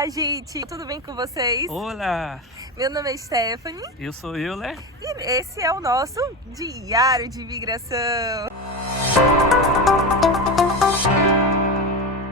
Olá, gente! Tudo bem com vocês? Olá! Meu nome é Stephanie. Eu sou eu, né? E esse é o nosso Diário de Imigração.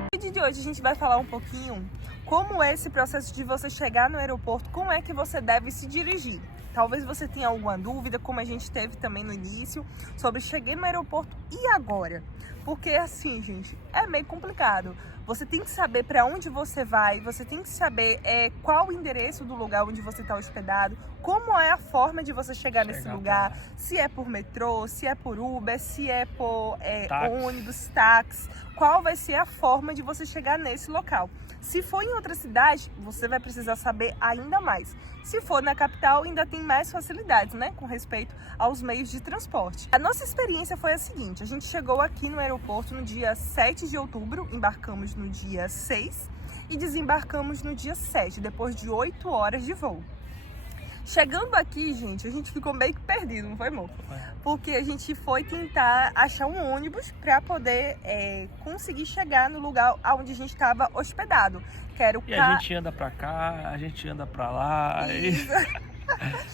No vídeo de hoje a gente vai falar um pouquinho como é esse processo de você chegar no aeroporto, como é que você deve se dirigir. Talvez você tenha alguma dúvida, como a gente teve também no início, sobre cheguei no aeroporto e agora? Porque assim, gente, é meio complicado. Você tem que saber para onde você vai, você tem que saber qual o endereço do lugar onde você está hospedado, como é a forma de você chegar nesse lugar, se é por metrô, se é por Uber, se é por ônibus, táxi, qual vai ser a forma de você chegar nesse local. Se for em outra cidade, você vai precisar saber ainda mais. Se for na capital, ainda tem mais facilidades, né, com respeito aos meios de transporte. A nossa experiência foi a seguinte: a gente chegou aqui no aeroporto no dia 7 de outubro, embarcamos no dia 6 e desembarcamos no dia 7, depois de 8 horas de voo. Chegando aqui, gente, a gente ficou meio que perdido, não foi, amor? Porque a gente foi tentar achar um ônibus para poder conseguir chegar no lugar onde a gente estava hospedado. Que era o a gente anda para cá, a gente anda para lá.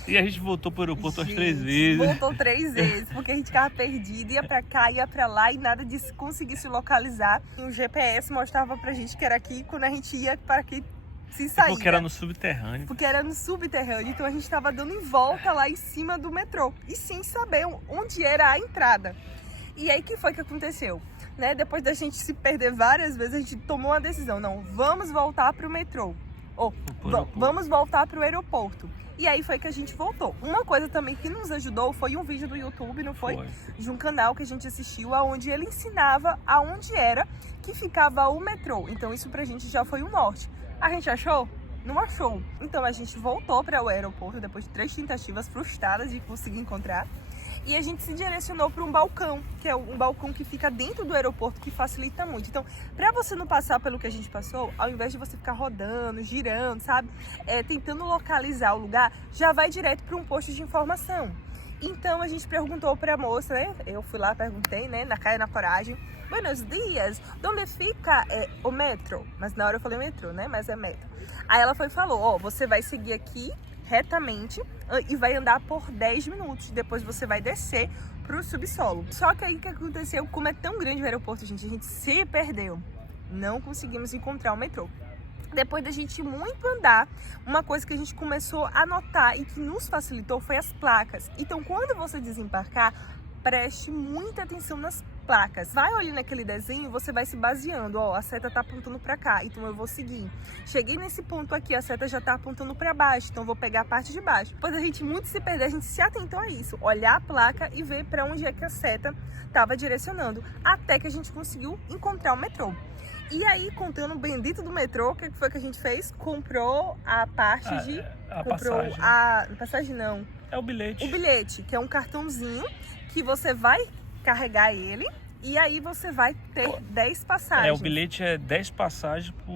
E a gente voltou para o aeroporto as 3 vezes. Voltou 3 vezes, porque a gente ficava perdido, ia para cá, ia para lá e nada de conseguir se localizar. E o GPS mostrava pra gente que era aqui, quando a gente ia para aqui, se saía. Porque era no subterrâneo. Porque era no subterrâneo, então a gente estava dando em volta lá em cima do metrô. E sem saber onde era a entrada. E aí, o que foi que aconteceu? Né? Depois da gente se perder várias vezes, a gente tomou uma decisão. Não, vamos voltar para o metrô. Vamos voltar para o aeroporto. E aí foi que a gente voltou. Uma coisa também que nos ajudou foi um vídeo do YouTube, não foi? De um canal que a gente assistiu, onde ele ensinava aonde era que ficava o metrô. Então isso pra gente já foi um norte. A gente achou? Não achou. Então a gente voltou para o aeroporto depois de 3 tentativas frustradas de conseguir encontrar. E a gente se direcionou para um balcão, que é um balcão que fica dentro do aeroporto, que facilita muito. Então, para você não passar pelo que a gente passou, ao invés de você ficar rodando, girando, sabe? Tentando localizar o lugar, já vai direto para um posto de informação. Então, a gente perguntou para a moça, né? Eu fui lá, perguntei, né? Na cara e na coragem. Buenos dias, onde fica o metrô? Mas na hora eu falei metrô, né? Mas é metro. Aí ela foi e falou, você vai seguir aqui retamente e vai andar por 10 minutos. Depois você vai descer pro subsolo. Só que aí o que aconteceu? Como é tão grande o aeroporto, gente, a gente se perdeu. Não conseguimos encontrar o metrô. Depois da gente muito andar, uma coisa que a gente começou a notar e que nos facilitou foi as placas. Então, quando você desembarcar, preste muita atenção nas placas. Vai olhando aquele desenho, você vai se baseando. A seta tá apontando para cá, então eu vou seguir. Cheguei nesse ponto aqui, a seta já tá apontando para baixo, então eu vou pegar a parte de baixo. Depois a gente muito se perder, a gente se atentou a isso. Olhar a placa e ver para onde é que a seta tava direcionando. Até que a gente conseguiu encontrar o metrô. E aí, contando o bendito do metrô, o que foi que a gente fez? Comprou a parte passagem. A passagem não. É o bilhete. O bilhete, que é um cartãozinho que você vai carregar ele e aí você vai ter 10 passagens. O bilhete é 10 passagens por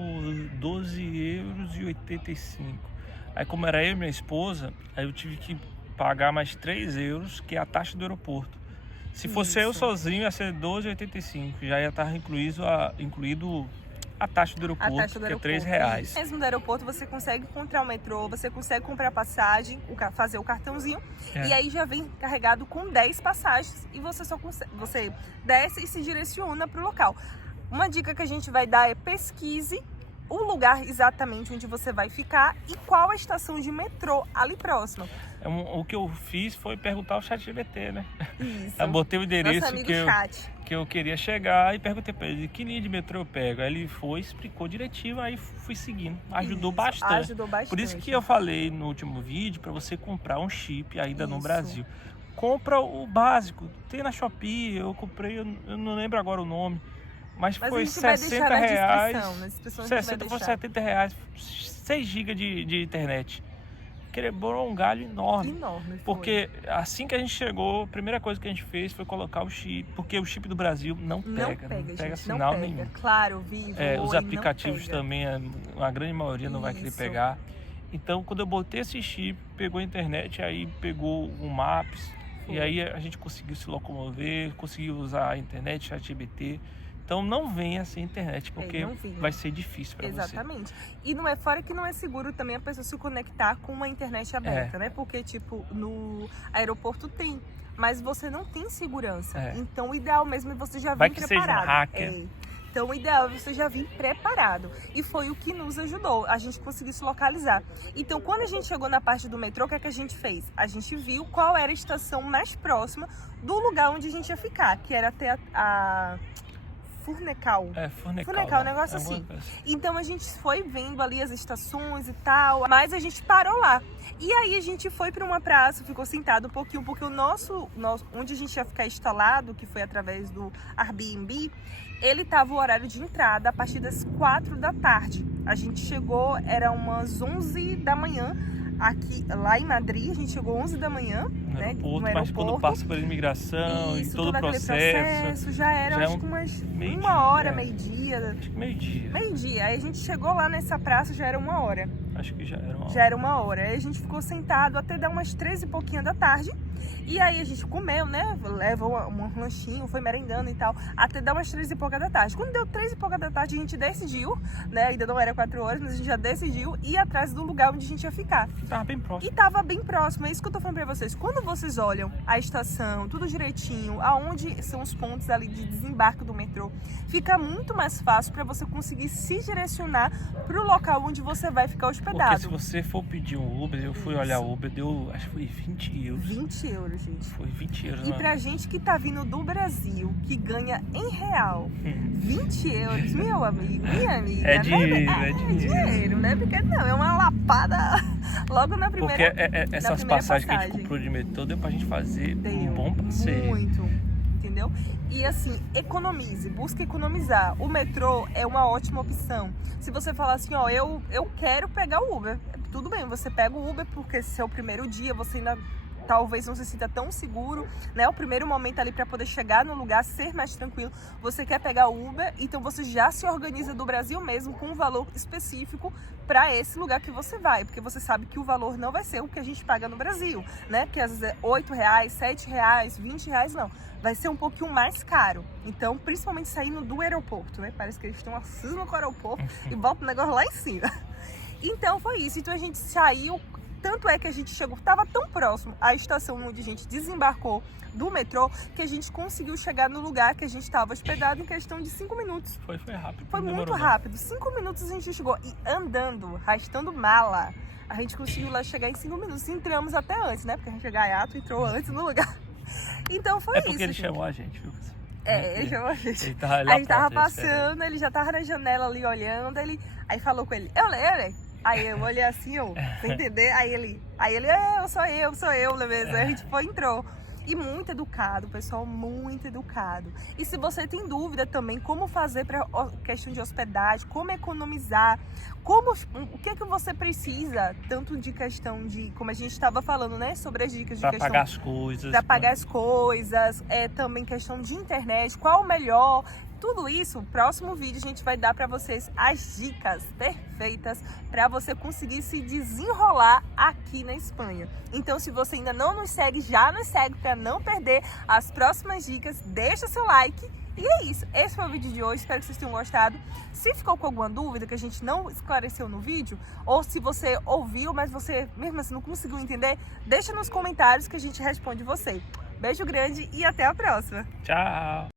12,85 €. Aí, como era eu e minha esposa, aí eu tive que pagar mais 3 €, que é a taxa do aeroporto. Se fosse eu sozinho, ia ser 12,85 €. Já ia estar incluído a taxa do aeroporto, que é R$3. Mesmo do aeroporto, você consegue encontrar o metrô, você consegue comprar passagem, fazer o cartãozinho, e aí já vem carregado com 10 passagens, e você você desce e se direciona para o local. Uma dica que a gente vai dar é pesquise o lugar exatamente onde você vai ficar e qual a estação de metrô ali próxima. O que eu fiz foi perguntar ao ChatGPT, né? Isso. Eu botei o endereço que eu queria chegar e perguntei para ele que linha de metrô eu pego. Aí ele foi, explicou direitinho, aí fui seguindo. Ajudou bastante. Por isso que eu falei no último vídeo para você comprar um chip ainda no Brasil. Compra o básico. Tem na Shopee, eu comprei, eu não lembro agora o nome. Mas foi R$60. 60 por R$70, 6 GB de internet. Quebrou um galho enorme. Porque assim que a gente chegou, a primeira coisa que a gente fez foi colocar o chip. Porque o chip do Brasil não pega sinal nenhum. Claro, Vivo, os aplicativos também, a grande maioria não vai querer pegar. Então, quando eu botei esse chip, pegou a internet, aí pegou o Maps. E aí a gente conseguiu se locomover, conseguiu usar a internet, ChatGPT. Então não venha sem internet, porque vai ser difícil para você. Exatamente. E não é fora que não é seguro também a pessoa se conectar com uma internet aberta, né? Porque, tipo, no aeroporto tem, mas você não tem segurança. Então o ideal mesmo é você já vir preparado. Seja um hacker. Então o ideal é você já vir preparado. E foi o que nos ajudou, a gente conseguiu se localizar. Então quando a gente chegou na parte do metrô, o que é que a gente fez? A gente viu qual era a estação mais próxima do lugar onde a gente ia ficar, que era até a Furnecal. Furnecal, um negócio assim. Então a gente foi vendo ali as estações e tal, mas a gente parou lá. E aí a gente foi para uma praça, ficou sentado um pouquinho, porque o nosso, onde a gente ia ficar instalado, que foi através do Airbnb, ele tava o horário de entrada a partir das 4 da tarde. A gente chegou, era umas 11 da manhã, aqui, lá em Madrid, a gente chegou 11 da manhã, no né? aeroporto, no aeroporto. Mas quando passa pela imigração e todo o processo, já era acho que umas uma hora, meio-dia. Acho que meio-dia. Meio-dia. Aí a gente chegou lá nessa praça, já era 1 hora. Acho que já era 1 hora. Já era 1 hora. Aí a gente ficou sentado até dar umas 13 e pouquinho da tarde. E aí a gente comeu, né? Levou um lanchinho, foi merendando e tal, até dar umas 13 e pouca da tarde. Quando deu 13 e pouca da tarde, a gente decidiu, né? Ainda não era 4 horas, mas a gente já decidiu ir atrás do lugar onde a gente ia ficar. E tava bem próximo. E tava bem próximo, é isso que eu tô falando pra vocês. Quando vocês olham a estação, tudo direitinho, aonde são os pontos ali de desembarque do metrô, fica muito mais fácil pra você conseguir se direcionar pro local onde você vai ficar hospedado. Porque se você for pedir um Uber, eu fui olhar o Uber, deu, acho que foi 20 euros. 20 euros, gente. Foi 20 euros. E pra gente que tá vindo do Brasil, que ganha em real, 20 euros, meu amigo, minha amiga. É dinheiro, é dinheiro, né? Porque não, é uma lapada logo na primeira. Porque essas passagens que a gente comprou de metrô deu pra gente fazer um bom passeio. Muito, entendeu? E assim, economize, busque economizar. O metrô é uma ótima opção. Se você falar assim, ó, eu quero pegar o Uber, tudo bem, você pega o Uber porque esse é o primeiro dia, você ainda talvez não se sinta tão seguro, né? O primeiro momento ali para poder chegar no lugar, ser mais tranquilo. Você quer pegar o Uber, então você já se organiza do Brasil mesmo com um valor específico para esse lugar que você vai, porque você sabe que o valor não vai ser o que a gente paga no Brasil, né? Que às vezes é R$8, R$7, R$20, não. Vai ser um pouquinho mais caro. Então, principalmente saindo do aeroporto, né? Parece que eles têm uma cisma com o aeroporto e botam o negócio lá em cima. Então foi isso. Então a gente saiu. Tanto é que a gente chegou, estava tão próximo à estação onde a gente desembarcou do metrô, que a gente conseguiu chegar no lugar que a gente estava hospedado em questão de 5 minutos. Foi rápido. Foi muito rápido. 5 minutos a gente chegou. E andando, arrastando mala, a gente conseguiu lá chegar em 5 minutos. Entramos até antes, né? Porque a gente gaiato entrou antes no lugar. Então foi isso. É porque ele chamou a gente, viu? Ele chamou a gente. A gente tava passando, ele já tava na janela ali olhando, aí falou com ele, eu leio. Aí eu olhei assim, pra entender, aí ele, sou eu, mesmo. Aí a gente entrou. E muito educado, pessoal, muito educado. E se você tem dúvida também como fazer para questão de hospedagem, como economizar, o que é que você precisa, tanto de questão de, como a gente estava falando, né, sobre as dicas de pra questão pagar as coisas, para pagar as coisas, também questão de internet, qual o melhor. Tudo isso, próximo vídeo a gente vai dar para vocês as dicas perfeitas para você conseguir se desenrolar aqui na Espanha. Então, se você ainda não nos segue, já nos segue para não perder as próximas dicas. Deixa seu like. E é isso. Esse foi o vídeo de hoje. Espero que vocês tenham gostado. Se ficou com alguma dúvida que a gente não esclareceu no vídeo, ou se você ouviu, mas você mesmo assim não conseguiu entender, deixa nos comentários que a gente responde você. Beijo grande e até a próxima. Tchau.